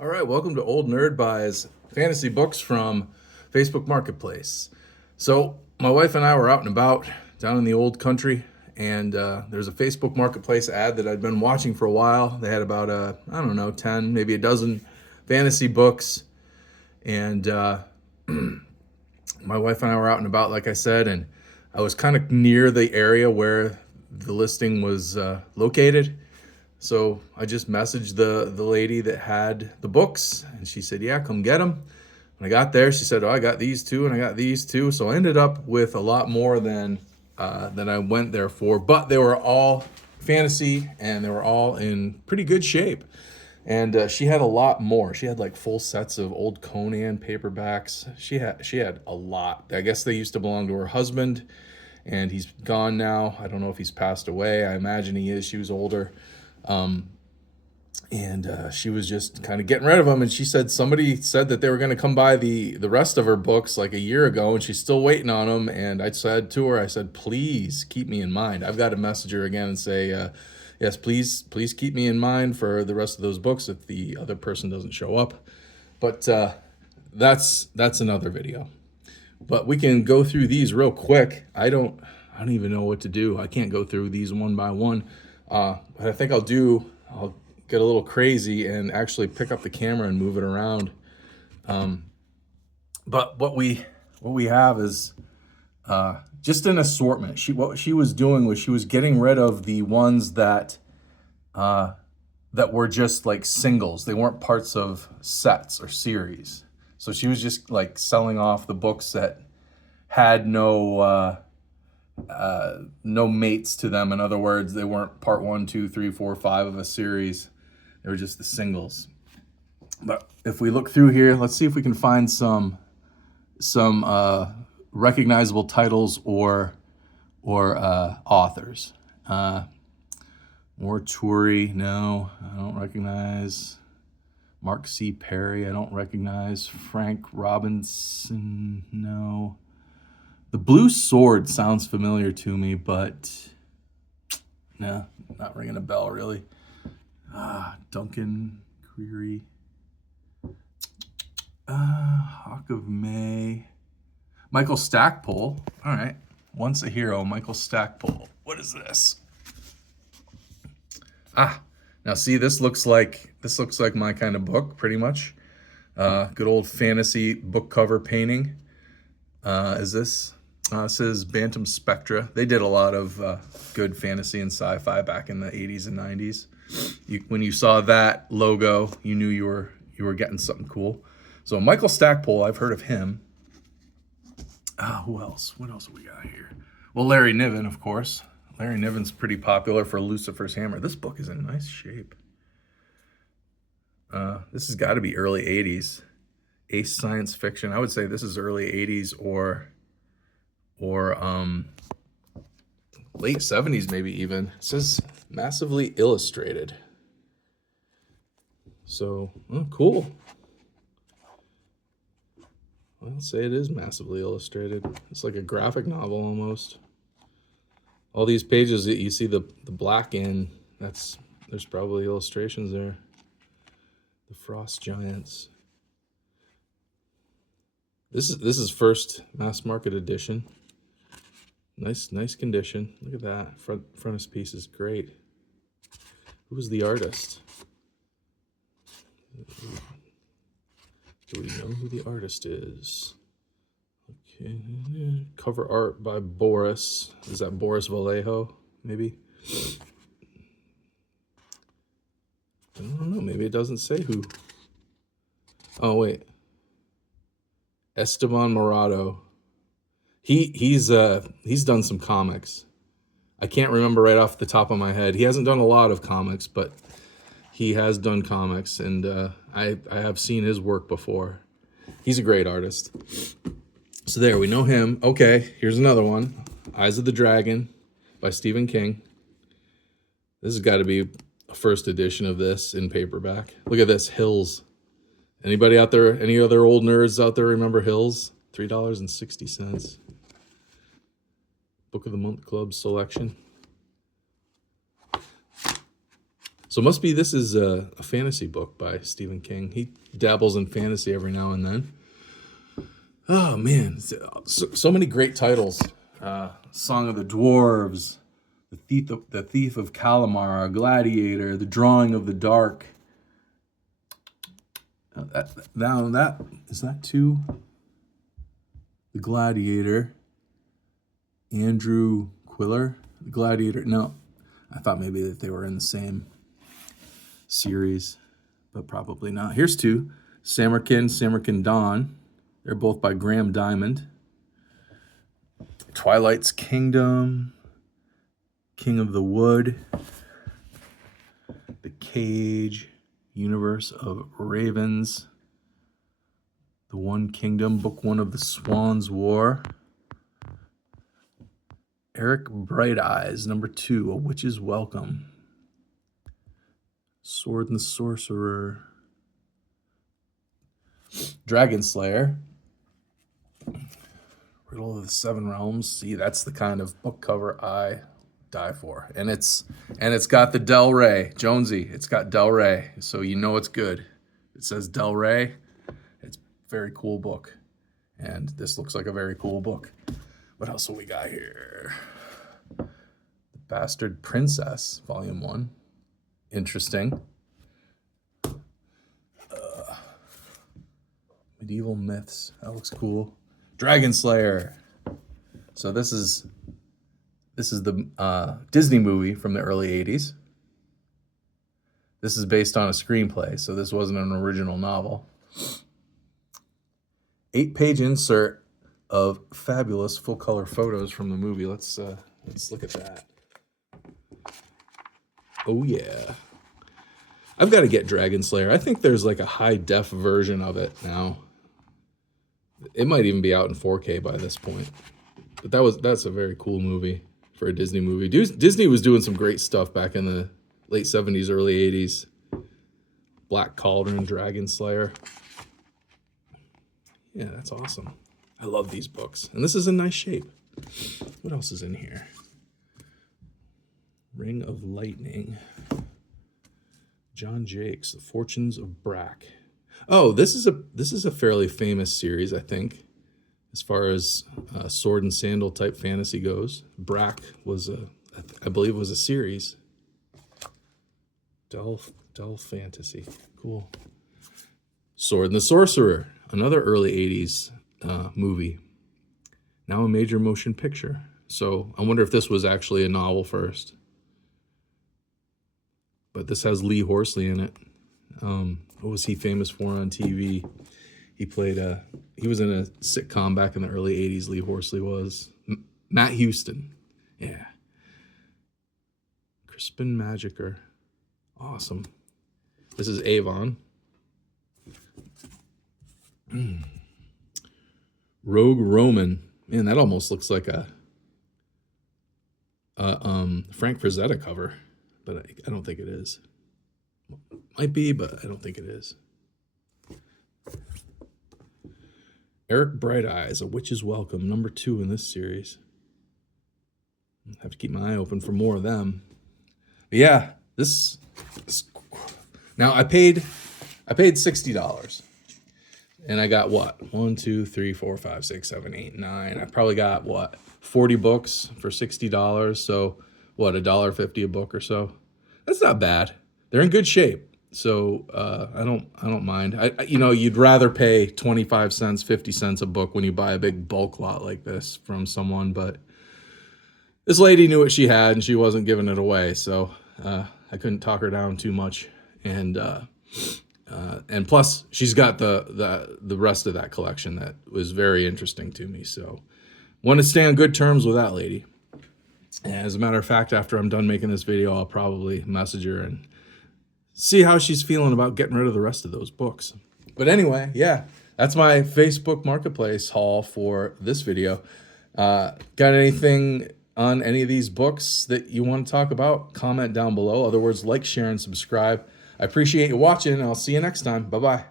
All right, welcome to Old Nerd Buys fantasy books from Facebook Marketplace. So, my wife and I were out and about down in the old country, and there's a Facebook Marketplace ad that I'd been watching for a while. They had about, I don't know, 10, maybe a dozen fantasy books. And my wife and I were out and about, like I said, and I was kind of near the area where the listing was located. So I just messaged the lady that had the books, and she said, "Yeah, come get them." When I got there, she said, "Oh, I got these two, and I got these two." So I ended up with a lot more than I went there for, but they were all fantasy, and they were all in pretty good shape. And she had a lot more. She had like full sets of old Conan paperbacks. She had a lot. I guess they used to belong to her husband, and he's gone now. I don't know if he's passed away. I imagine he is. She was older. And she was just kind of getting rid of them. And she said somebody said that they were going to come by the rest of her books like a year ago, and she's still waiting on them. And I said to her, I said, "Please keep me in mind." I've got to message her again and say, "Yes, please keep me in mind for the rest of those books if the other person doesn't show up." But that's another video. But we can go through these real quick. I don't even know what to do. I can't go through these one by one. But I think I'll get a little crazy and actually pick up the camera and move it around. But what we have is just an assortment. What she was doing was she was getting rid of the ones that were just like singles. They weren't parts of sets or series. So she was just like selling off the books that had no mates to them. In other words, they weren't part 1, 2, 3, 4, 5 of a series. They were just the singles. But if we look through here, let's see if we can find some recognizable titles or authors. Mortuary, no, I don't recognize. Mark C. Perry, I don't recognize. Frank Robinson, no. The Blue Sword sounds familiar to me, but no, not ringing a bell really. Duncan Creary. Hawk of May. Michael Stackpole. All right. Once a Hero, Michael Stackpole. What is this? Now see, this looks like my kind of book, pretty much. Good old fantasy book cover painting. Is this? It says Bantam Spectra. They did a lot of good fantasy and sci-fi back in the 80s and 90s. When you saw that logo, you knew you were getting something cool. So Michael Stackpole, I've heard of him. Who else? What else have we got here? Well, Larry Niven, of course. Larry Niven's pretty popular for Lucifer's Hammer. This book is in nice shape. This has got to be early 80s. Ace Science Fiction. I would say this is early 80s or late 70s, maybe even. It says massively illustrated. So, cool. I'll say it is massively illustrated. It's like a graphic novel almost. All these pages that you see the black in, there's probably illustrations there. The Frost Giants. This is first mass market edition. Nice condition. Look at that. Frontispiece is great. Who's the artist? Do we know who the artist is? Okay. Cover art by Boris. Is that Boris Vallejo? Maybe? I don't know. Maybe it doesn't say who. Oh, wait. Esteban Morado. He's done some comics. I can't remember right off the top of my head. He hasn't done a lot of comics, but he has done comics, and I have seen his work before. He's a great artist. So there, we know him. Okay, here's another one. Eyes of the Dragon by Stephen King. This has got to be a first edition of this in paperback. Look at this, Hills. Anybody out there, any other old nerds out there remember Hills? $3.60. Book of the Month Club selection. So it must be this is a fantasy book by Stephen King. He dabbles in fantasy every now and then. Oh man, so many great titles. Song of the Dwarves, the Thief of Calamar, Gladiator, The Drawing of the Dark. That is that two. The Gladiator. Andrew Quiller, The Gladiator. No, I thought maybe that they were in the same series, but probably not. Here's two. Samarkand Dawn. They're both by Graham Diamond. Twilight's Kingdom. King of the Wood. The Cage. Universe of Ravens. The One Kingdom. Book 1 of the Swan's War. Eric Bright Eyes, number 2, A Witch's Welcome. Sword and the Sorcerer. Dragon Slayer. Riddle of the Seven Realms. See, that's the kind of book cover I die for. And it's got the Del Rey, Jonesy. It's got Del Rey, so you know it's good. It says Del Rey. It's a very cool book. And this looks like a very cool book. What else have we got here? The Bastard Princess, Volume 1. Interesting. Medieval Myths. That looks cool. Dragon Slayer. So this is the Disney movie from the early 80s. This is based on a screenplay, so this wasn't an original novel. 8-page insert of fabulous full-color photos from the movie. Let's look at that. Oh yeah, I've got to get Dragon Slayer. I think there's like a high-def version of it now. It might even be out in 4K by this point. But that's a very cool movie for a Disney movie. Disney was doing some great stuff back in the late 70s, early 80s. Black Cauldron, Dragon Slayer. Yeah, that's awesome. I love these books. And this is in nice shape. What else is in here? Ring of Lightning. John Jakes, The Fortunes of Brack. Oh, this is a fairly famous series, I think, as far as sword and sandal type fantasy goes. Brack was I believe was a series. Dell Fantasy. Cool. Sword and the Sorcerer, another early 80s movie. Now a major motion picture. So I wonder if this was actually a novel first. But this has Lee Horsley in it. What was he famous for on TV? He was in a sitcom back in the early 80s, Lee Horsley was. Matt Houston. Yeah. Crispin Magicker. Awesome. This is Avon. Rogue Roman. Man, that almost looks like a Frank Frazetta cover, but I don't think it is. Might be, but I don't think it is. Eric Bright Eyes, A Witch's Welcome, number 2 in this series. I'll have to keep my eye open for more of them. But yeah, this now I paid $60. And I got what? 1, 2, 3, 4, 5, 6, 7, 8, 9. I probably got what? 40 books for $60. So what, $1.50 a book or so? That's not bad. They're in good shape. So I don't mind. You'd rather pay 25 cents, 50 cents a book when you buy a big bulk lot like this from someone, but this lady knew what she had and she wasn't giving it away. So I couldn't talk her down too much. And plus she's got the rest of that collection that was very interesting to me. So want to stay on good terms with that lady. And as a matter of fact, after I'm done making this video, I'll probably message her and see how she's feeling about getting rid of the rest of those books. But anyway, yeah, that's my Facebook Marketplace haul for this video. Got anything on any of these books that you want to talk about? Comment down below. Other words, like, share, and subscribe. I appreciate you watching, and I'll see you next time. Bye-bye.